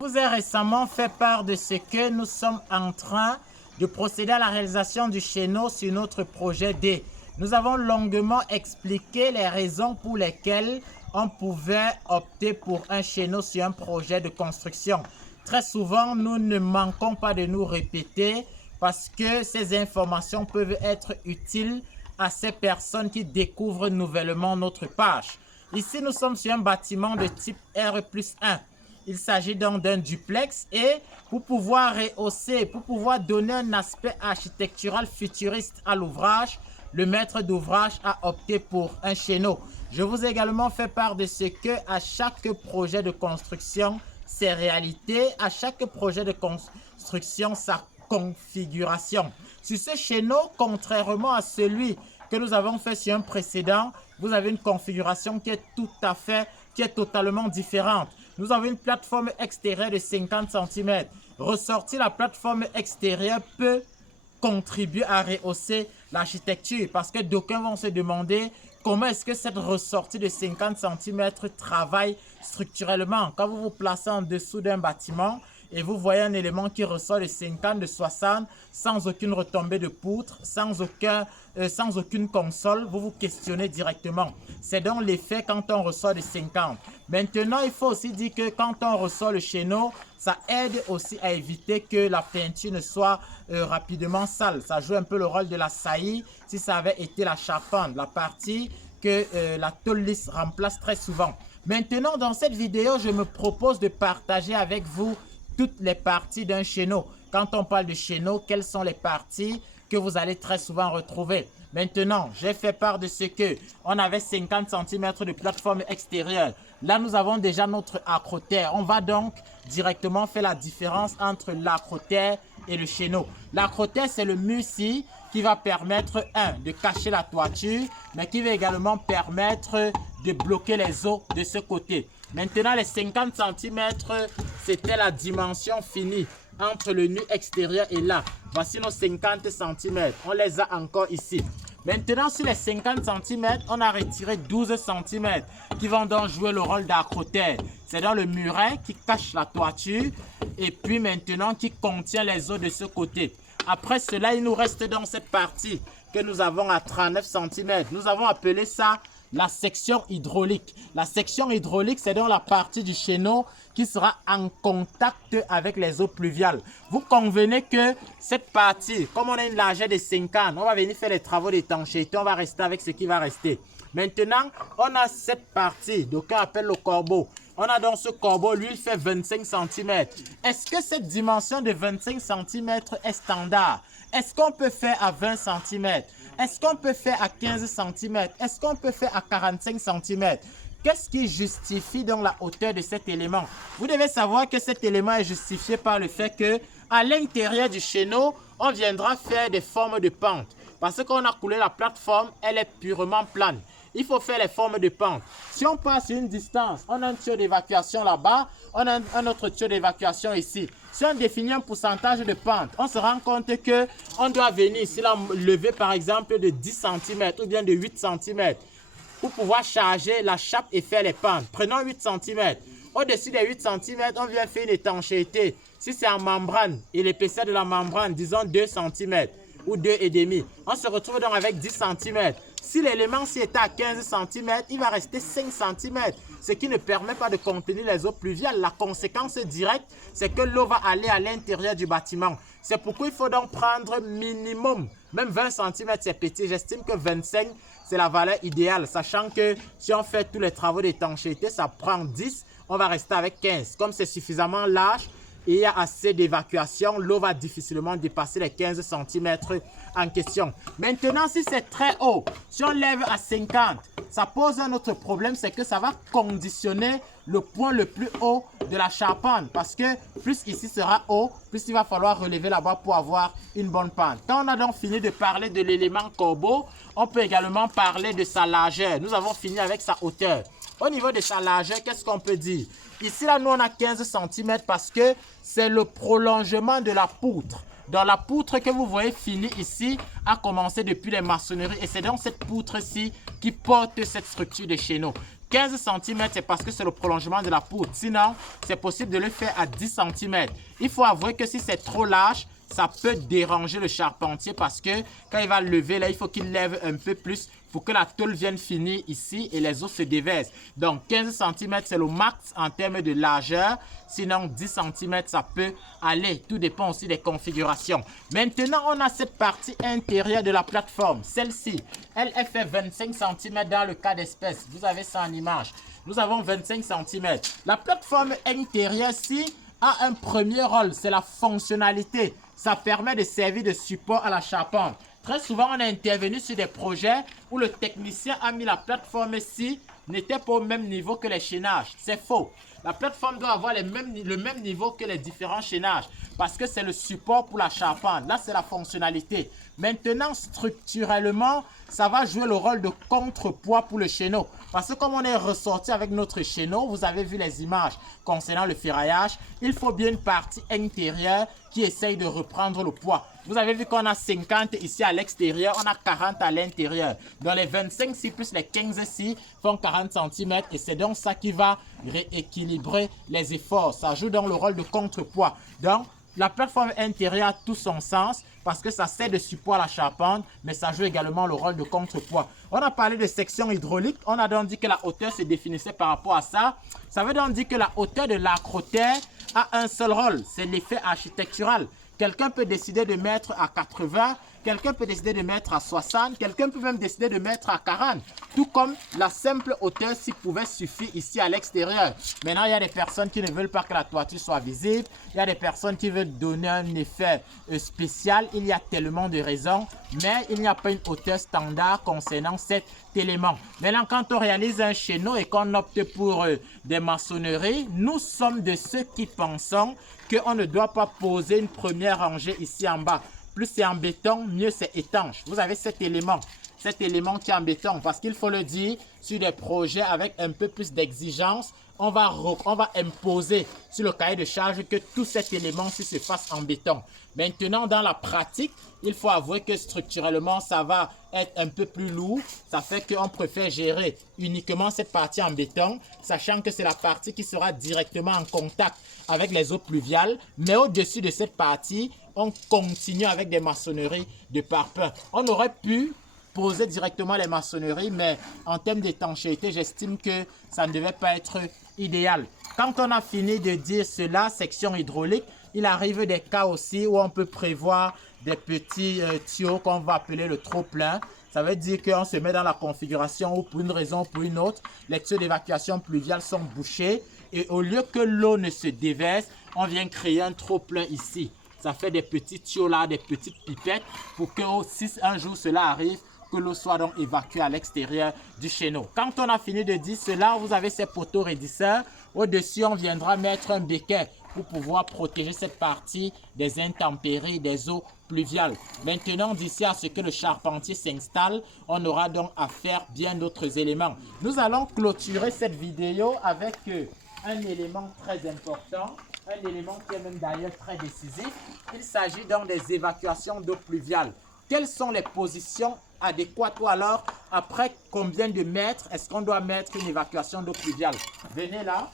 Je vous ai récemment fait part de ce que nous sommes en train de procéder à la réalisation du chéneau sur notre projet D. Nous avons longuement expliqué les raisons pour lesquelles on pouvait opter pour un chéneau sur un projet de construction. Très souvent, nous ne manquons pas de nous répéter parce que ces informations peuvent être utiles à ces personnes qui découvrent nouvellement notre page. Ici, nous sommes sur un bâtiment de type R+1. Il s'agit donc d'un duplex et pour pouvoir rehausser, pour pouvoir donner un aspect architectural futuriste à l'ouvrage, le maître d'ouvrage a opté pour un chéneau. Je vous ai également fait part de ce que à chaque projet de construction, ses réalités, à chaque projet de construction, sa configuration. Sur ce chéneau, contrairement à celui que nous avons fait sur un précédent, vous avez une configuration qui est totalement différente. Nous avons une plateforme extérieure de 50 cm. Ressortir la plateforme extérieure peut contribuer à rehausser l'architecture parce que d'aucuns vont se demander comment est-ce que cette ressortie de 50 cm travaille structurellement. Quand vous vous placez en dessous d'un bâtiment et vous voyez un élément qui ressort de 50, de 60, sans aucune retombée de poutre, sans aucune console, vous vous questionnez directement. C'est donc l'effet quand on ressort de 50. Maintenant, il faut aussi dire que quand on ressort le chéneau, ça aide aussi à éviter que la peinture ne soit rapidement sale. Ça joue un peu le rôle de la saillie si ça avait été la charpente, la partie que la tôle lisse remplace très souvent. Maintenant, dans cette vidéo, je me propose de partager avec vous toutes les parties d'un chéneau. Quand on parle de chéneau, quelles sont les parties que vous allez très souvent retrouver? Maintenant, j'ai fait part de ce que on avait 50 cm de plateforme extérieure. Là, nous avons déjà notre acroterre. On va donc directement faire la différence entre l'acroterre et le chéneau. L'acroterre, c'est le mur-ci qui va permettre, de cacher la toiture, mais qui va également permettre de bloquer les eaux de ce côté. Maintenant, les 50 cm, c'était la dimension finie entre le nu extérieur et là. Voici nos 50 cm. On les a encore ici. Maintenant, sur les 50 cm, on a retiré 12 cm qui vont donc jouer le rôle d'acroterre. C'est dans le muret qui cache la toiture et puis maintenant qui contient les eaux de ce côté. Après cela, il nous reste dans cette partie que nous avons à 39 cm. Nous avons appelé ça la section hydraulique. La section hydraulique, c'est donc la partie du chéneau qui sera en contact avec les eaux pluviales. Vous convenez que cette partie, comme on a une largeur de 50, on va venir faire les travaux d'étanchéité, on va rester avec ce qui va rester. Maintenant, on a cette partie, d'aucuns appellent le corbeau. On a donc ce corbeau, lui, il fait 25 cm. Est-ce que cette dimension de 25 cm est standard? Est-ce qu'on peut faire à 20 cm? Est-ce qu'on peut faire à 15 cm? Est-ce qu'on peut faire à 45 cm? Qu'est-ce qui justifie donc la hauteur de cet élément? Vous devez savoir que cet élément est justifié par le fait que à l'intérieur du chéneau, on viendra faire des formes de pente. Parce qu'on a coulé la plateforme, elle est purement plane. Il faut faire les formes de pente. Si on passe une distance, on a un tuyau d'évacuation là-bas, on a un autre tuyau d'évacuation ici. Si on définit un pourcentage de pente, on se rend compte qu'on doit venir ici, la lever par exemple de 10 cm ou bien de 8 cm pour pouvoir charger la chape et faire les pentes. Prenons 8 cm. Au-dessus des 8 cm, on vient faire une étanchéité. Si c'est en membrane et l'épaisseur de la membrane, disons 2 cm ou 2,5, on se retrouve donc avec 10 cm. Si l'élément est à 15 cm, il va rester 5 cm, ce qui ne permet pas de contenir les eaux pluviales. La conséquence directe, c'est que l'eau va aller à l'intérieur du bâtiment. C'est pourquoi il faut donc prendre minimum, même 20 cm c'est petit, j'estime que 25 c'est la valeur idéale, sachant que si on fait tous les travaux d'étanchéité, ça prend 10, on va rester avec 15. Comme c'est suffisamment large, et il y a assez d'évacuation, l'eau va difficilement dépasser les 15 cm en question. Maintenant, si c'est très haut, si on lève à 50, ça pose un autre problème, c'est que ça va conditionner le point le plus haut de la charpente. Parce que plus ici sera haut, plus il va falloir relever là-bas pour avoir une bonne pente. Quand on a donc fini de parler de l'élément corbeau, on peut également parler de sa largeur. Nous avons fini avec sa hauteur. Au niveau de sa largeur, qu'est-ce qu'on peut dire? Ici, là, nous, on a 15 cm parce que c'est le prolongement de la poutre. Dans la poutre que vous voyez finie ici, a commencé depuis les maçonneries. Et c'est donc cette poutre-ci qui porte cette structure de chéneau. 15 cm, c'est parce que c'est le prolongement de la poutre. Sinon, c'est possible de le faire à 10 cm. Il faut avouer que si c'est trop large, ça peut déranger le charpentier parce que quand il va lever, là, il faut qu'il lève un peu plus pour que la tôle vienne finir ici et les os se déversent. Donc, 15 cm, c'est le max en termes de largeur. Sinon, 10 cm, ça peut aller. Tout dépend aussi des configurations. Maintenant, on a cette partie intérieure de la plateforme. Celle-ci, elle fait 25 cm dans le cas d'espèce. Vous avez ça en image. Nous avons 25 cm. La plateforme intérieure-ci a un premier rôle, c'est la fonctionnalité. Ça permet de servir de support à la charpente. Très souvent, on a intervenu sur des projets où le technicien a mis la plateforme-ci n'était pas au même niveau que les chaînages. C'est faux. La plateforme doit avoir le même niveau que les différents chaînages parce que c'est le support pour la charpente. Là, c'est la fonctionnalité. Maintenant, structurellement, ça va jouer le rôle de contrepoids pour le chéneau. Parce que comme on est ressorti avec notre chéneau, vous avez vu les images concernant le ferraillage, il faut bien une partie intérieure qui essaye de reprendre le poids. Vous avez vu qu'on a 50 ici à l'extérieur, on a 40 à l'intérieur. Dans les 25 ci plus les 15 ci font 40 cm et c'est donc ça qui va rééquilibrer les efforts. Ça joue dans le rôle de contrepoids. Donc, la plateforme intérieure a tout son sens parce que ça sert de support à la charpente, mais ça joue également le rôle de contrepoids. On a parlé de section hydraulique. On a donc dit que la hauteur se définissait par rapport à ça. Ça veut donc dire que la hauteur de l'accroteur a un seul rôle, c'est l'effet architectural. Quelqu'un peut décider de mettre à 80, quelqu'un peut décider de mettre à 60, quelqu'un peut même décider de mettre à 40. Tout comme la simple hauteur s'y pouvait suffire ici à l'extérieur. Maintenant, il y a des personnes qui ne veulent pas que la toiture soit visible. Il y a des personnes qui veulent donner un effet spécial. Il y a tellement de raisons, mais il n'y a pas une hauteur standard concernant cet élément. Maintenant, quand on réalise un chéneau et qu'on opte pour des maçonneries, nous sommes de ceux qui pensons qu'on ne doit pas poser une première rangée ici en bas. Plus c'est en béton, mieux c'est étanche. Vous avez cet élément qui est en béton. Parce qu'il faut le dire, sur des projets avec un peu plus d'exigence, on va imposer sur le cahier de charge que tout cet élément se fasse en béton. Maintenant, dans la pratique, il faut avouer que structurellement, ça va être un peu plus lourd. Ça fait qu'on préfère gérer uniquement cette partie en béton, sachant que c'est la partie qui sera directement en contact avec les eaux pluviales. Mais au-dessus de cette partie, on continue avec des maçonneries de parpaing. On aurait pu poser directement les maçonneries, mais en termes d'étanchéité, j'estime que ça ne devait pas être idéal. Quand on a fini de dire cela, section hydraulique, il arrive des cas aussi où on peut prévoir des petits tuyaux qu'on va appeler le trop-plein. Ça veut dire qu'on se met dans la configuration où pour une raison ou pour une autre, les tuyaux d'évacuation pluviale sont bouchés et au lieu que l'eau ne se déverse, on vient créer un trop-plein ici. Ça fait des petits tuyaux là, des petites pipettes pour que si un jour cela arrive, que l'eau soit donc évacuée à l'extérieur du chéneau. Quand on a fini de dire cela, vous avez ces poteaux raidisseurs. Au-dessus, on viendra mettre un béquet pour pouvoir protéger cette partie des intempéries, des eaux pluviales. Maintenant, d'ici à ce que le charpentier s'installe, on aura donc à faire bien d'autres éléments. Nous allons clôturer cette vidéo avec un élément très important, un élément qui est même d'ailleurs très décisif. Il s'agit donc des évacuations d'eau pluviale. Quelles sont les positions adéquates ou alors après combien de mètres est-ce qu'on doit mettre une évacuation d'eau pluviale? Venez là.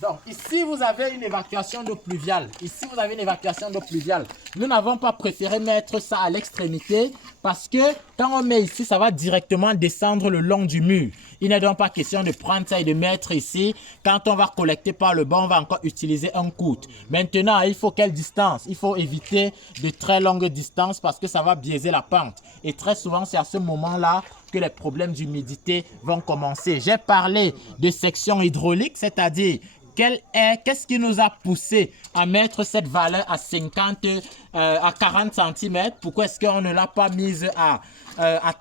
Donc, ici, vous avez une évacuation d'eau pluviale. Ici, vous avez une évacuation d'eau pluviale. Nous n'avons pas préféré mettre ça à l'extrémité parce que quand on met ici, ça va directement descendre le long du mur. Il n'est donc pas question de prendre ça et de mettre ici. Quand on va collecter par le bas, on va encore utiliser un coude. Maintenant, il faut quelle distance? Il faut éviter de très longues distances parce que ça va biaiser la pente. Et très souvent, c'est à ce moment-là que les problèmes d'humidité vont commencer. J'ai parlé de section hydraulique, c'est-à-dire qu'est-ce qui nous a poussé à mettre cette valeur à 40 cm? Pourquoi est-ce qu'on ne l'a pas mise à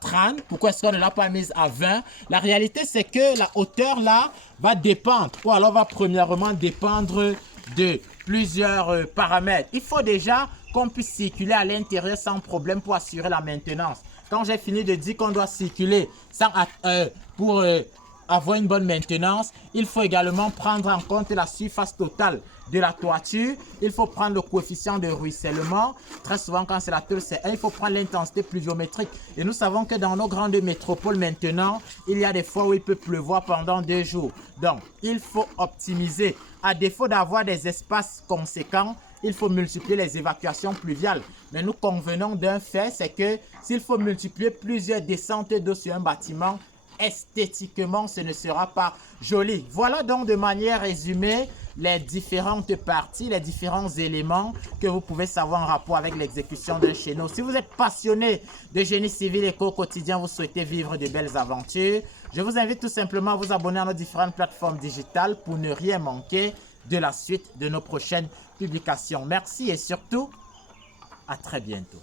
30? Pourquoi est-ce qu'on ne l'a pas mise à 20? La réalité, c'est que la hauteur là va dépendre, ou alors va premièrement dépendre de plusieurs paramètres. Il faut déjà qu'on puisse circuler à l'intérieur sans problème pour assurer la maintenance. Quand j'ai fini de dire qu'on doit circuler avoir une bonne maintenance, il faut également prendre en compte la surface totale de la toiture. Il faut prendre le coefficient de ruissellement. Très souvent, quand c'est la tôle, c'est 1. Il faut prendre l'intensité pluviométrique. Et nous savons que dans nos grandes métropoles maintenant, il y a des fois où il peut pleuvoir pendant 2 jours. Donc, il faut optimiser. À défaut d'avoir des espaces conséquents, il faut multiplier les évacuations pluviales. Mais nous convenons d'un fait, c'est que s'il faut multiplier plusieurs descentes d'eau sur un bâtiment, esthétiquement, ce ne sera pas joli. Voilà donc de manière résumée les différentes parties, les différents éléments que vous pouvez savoir en rapport avec l'exécution d'un chéneau. Si vous êtes passionné de génie civil et qu'au quotidien vous souhaitez vivre de belles aventures, je vous invite tout simplement à vous abonner à nos différentes plateformes digitales pour ne rien manquer de la suite de nos prochaines publications. Merci et surtout, à très bientôt.